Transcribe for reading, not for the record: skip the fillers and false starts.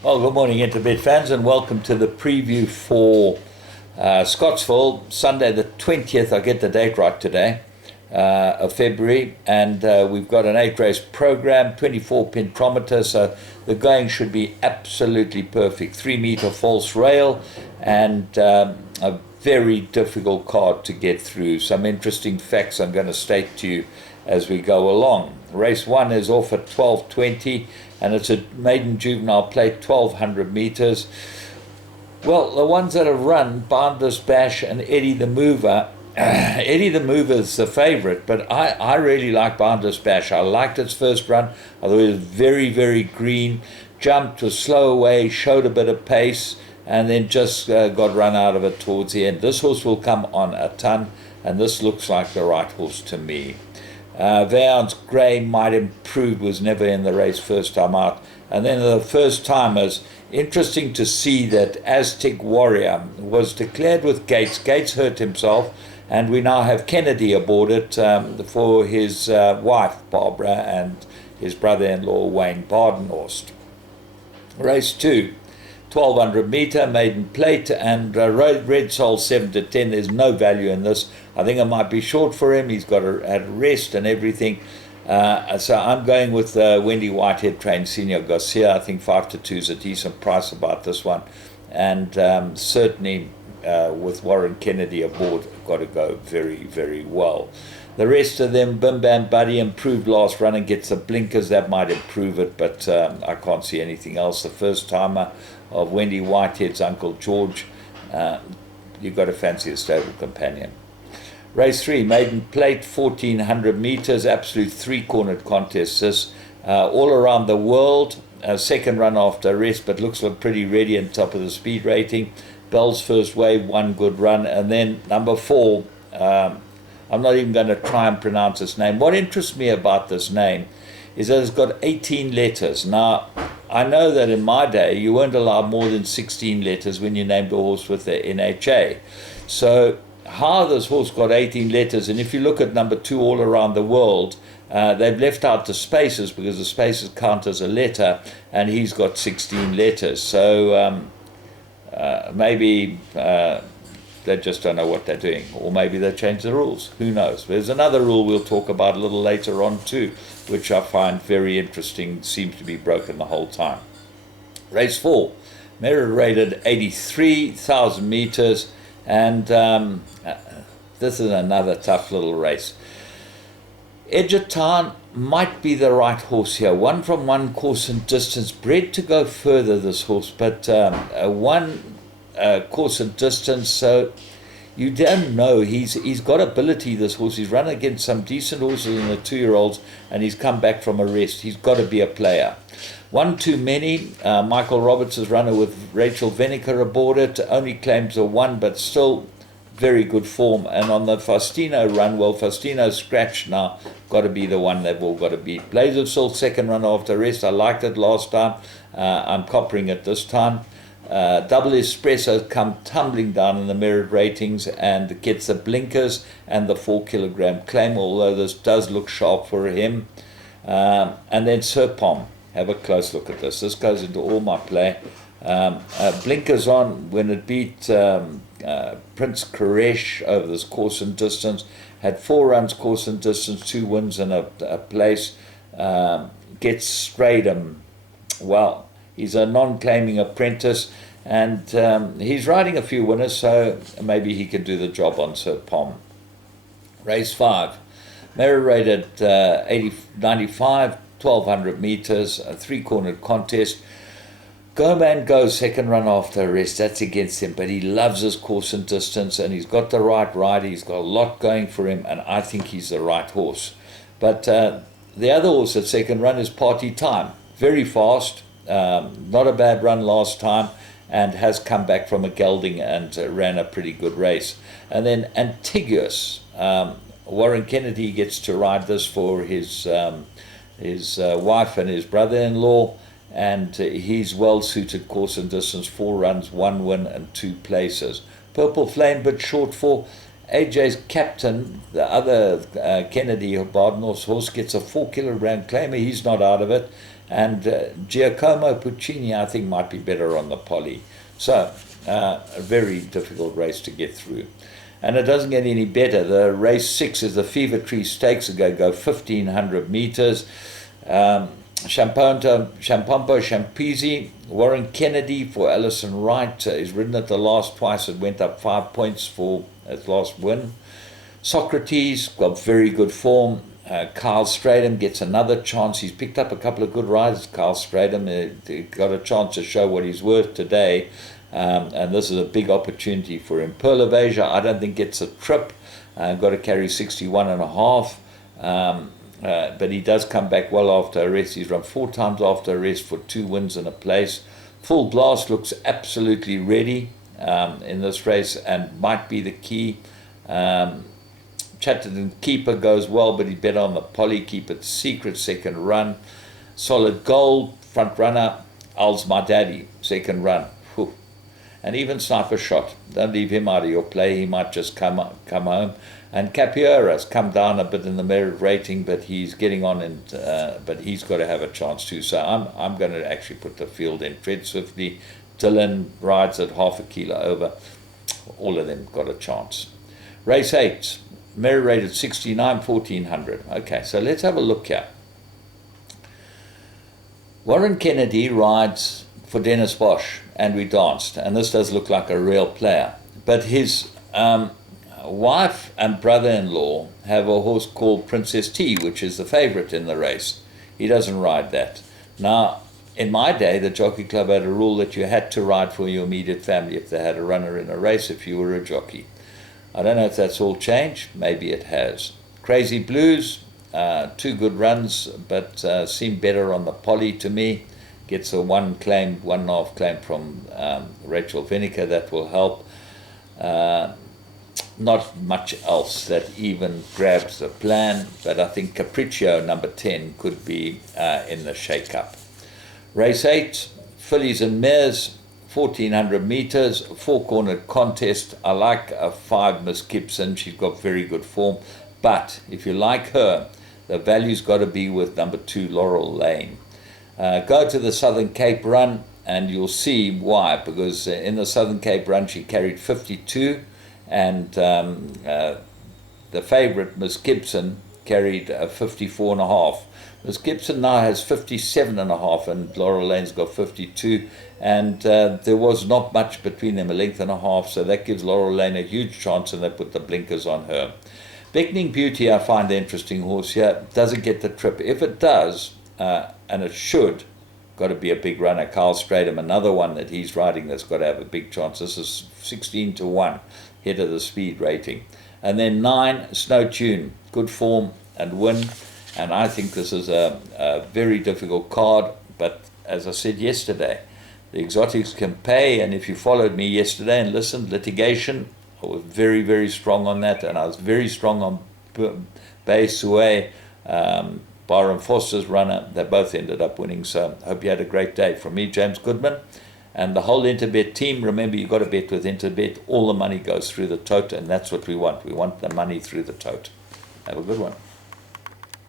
Well, good morning, Interbet fans, and welcome to the preview for Scottsville, Sunday the 20th. I get the date right today, of February, and we've got an 8 race program, 24 pentometer, so the going should be absolutely perfect. 3 meter false rail, and a very difficult card to get through. Some interesting facts I'm going to state to you as we go along. Race 1 is off at 12:20, and it's a maiden juvenile plate, 1200 meters. Well, the ones that have run, Boundless Bash and Eddie the Mover. Eddie the Mover is the favorite, but I really like Boundless Bash. I liked its first run. I thought it was very, very green. Jumped, was slow away, showed a bit of pace, and then just got run out of it towards the end. This horse will come on a ton, and this looks like the right horse to me. Vaillan's Grey might improve, was never in the race first time out. And then the first timers, interesting to see that Aztec Warrior was declared with Gates. Gates hurt himself, and we now have Kennedy aboard it for his wife, Barbara, and his brother-in-law, Wayne Badenhorst. Race 2. 1200 meter maiden plate, and Red Soul 7 to 10. There's no value in this. I think it might be short for him. He's got a rest and everything. So I'm going with Wendy Whitehead trained Senior Garcia. I think 5 to 2 is a decent price about this one, and certainly with Warren Kennedy aboard, got to go very, very well. The rest of them, Bim Bam Buddy improved last run and gets the blinkers. That might improve it, but I can't see anything else. The first timer of Wendy Whitehead's Uncle George, you've got to fancy a stable companion. Race 3, maiden plate, 1400 meters, absolute three-cornered contest. This all around the world. Second run after rest, but looks like pretty ready on top of the speed rating. Bell's first wave, one good run, and then number 4. I'm not even going to try and pronounce this name. What interests me about this name is that it's got 18 letters. Now, I know that in my day, you weren't allowed more than 16 letters when you named a horse with the NHA. So how this horse got 18 letters, and if you look at number 2 all around the world, they've left out the spaces because the spaces count as a letter, and he's got 16 letters. So maybe they just don't know what they're doing, or maybe they changed the rules. Who knows? There's another rule we'll talk about a little later on too, which I find very interesting, seems to be broken the whole time. Race 4, merit rated 83,000 meters, and this is another tough little race. Edgertown might be the right horse here. 1-from-1 course and distance, bred to go further, this horse, but one course and distance, so you don't know. He's got ability, this horse. He's run against some decent horses in the 2-year-olds, and he's come back from a rest. He's got to be a player. One too many. Michael Roberts' runner with Rachel Veneker aboard it, only claims a 1, but still very good form. And on the Faustino run, well, Faustino's scratched now, got to be the one they've all got to beat. Blaze of Salt, second run after rest. I liked it last time. I'm coppering it this time. Double Espresso come tumbling down in the merit ratings and gets the blinkers and the 4-kilogram claim, although this does look sharp for him. And then Sir Pom. Have a close look at this. This goes into all my play. Blinkers on when it beat Prince Koresh over this course and distance. Had 4 runs course and distance, 2 wins and a place. Gets straight him. Well, he's a non-claiming apprentice, and he's riding a few winners, so maybe he can do the job on Sir Pom. Race 5, merit rated 95, 1200 meters, a 3-cornered contest. Go Man Go, second run after rest. That's against him, but he loves his course and distance, and he's got the right ride. He's got a lot going for him, and I think he's the right horse. But the other horse at second run is Party Time. Very fast. Not a bad run last time, and has come back from a gelding and ran a pretty good race. And then Antiguous, Warren Kennedy gets to ride this for his wife and his brother-in-law, and he's well suited course and distance, 4 runs, 1 win and 2 places. Purple Flame, but short for AJ's captain, the other Kennedy Badenhorst horse, gets a 4-kilogram claimer. He's not out of it. And Giacomo Puccini, I think, might be better on the poly. So, a very difficult race to get through. And it doesn't get any better. The race 6 is the Fever Tree Stakes. Go 1,500 meters. Champompo Champisi, Warren Kennedy for Alison Wright. He's ridden it the last twice. It went up 5 points for its last win. Socrates got very good form. Kyle Stradham gets another chance. He's picked up a couple of good riders. Kyle Stradham he got a chance to show what he's worth today. And this is a big opportunity for him. Pearl of Asia, I don't think gets a trip. Got to carry 61.5. But he does come back well after arrest. He's run 4 times after arrest for 2 wins and a place. Full Blast looks absolutely ready in this race and might be the key. Chatterton Keeper goes well, but he better on the poly. Keep it secret, second run. Solid Gold, front runner. Al's My Daddy, second run. Whew. And even Sniper Shot. Don't leave him out of your play. He might just come home. And Capiera's come down a bit in the merit rating, but he's getting on, but he's got to have a chance too. So I'm going to actually put the field in. Tread swiftly. Dylan rides at half a kilo over. All of them got a chance. Race 8. Merit rated 69, 1,400. Okay, so let's have a look here. Warren Kennedy rides for Dennis Bosch, and we danced. And this does look like a real player. But his wife and brother-in-law have a horse called Princess T, which is the favorite in the race. He doesn't ride that. Now, in my day, the Jockey Club had a rule that you had to ride for your immediate family if they had a runner in a race, if you were a jockey. I don't know if that's all changed. Maybe it has. Crazy Blues, 2 good runs, but seem better on the poly to me. Gets a 1.5 claim from Rachel Vinegar. That will help. Not much else that even grabs the plan, but I think Capriccio, number 10, could be in the shake-up. Race 8, Fillies and Mares, 1,400 meters, 4-cornered contest. I like a 5 Miss Gibson. She's got very good form. But if you like her, the value's got to be with number 2, Laurel Lane. Go to the Southern Cape Run, and you'll see why. Because in the Southern Cape Run, she carried 52, and the favorite, Miss Gibson, carried 54.5. Miss Gibson now has 57.5, and Laurel Lane's got 52, and there was not much between them, a length and a half, so that gives Laurel Lane a huge chance, and they put the blinkers on her. Beckoning Beauty, I find the interesting horse here. Doesn't get the trip. If it does, and it should, got to be a big runner. Carl Stradham, another one that he's riding that's got to have a big chance. This is 16-1, head of the speed rating. And then 9, Snow Tune, good form and win. And I think this is a very difficult card. But as I said yesterday, the exotics can pay. And if you followed me yesterday and listened, litigation, I was very, very strong on that. And I was very strong on Bay Soué, Byron Foster's runner. They both ended up winning. So I hope you had a great day. From me, James Goodman, and the whole Interbet team. Remember, you've got to bet with Interbet. All the money goes through the tote, and that's what we want. We want the money through the tote. Have a good one.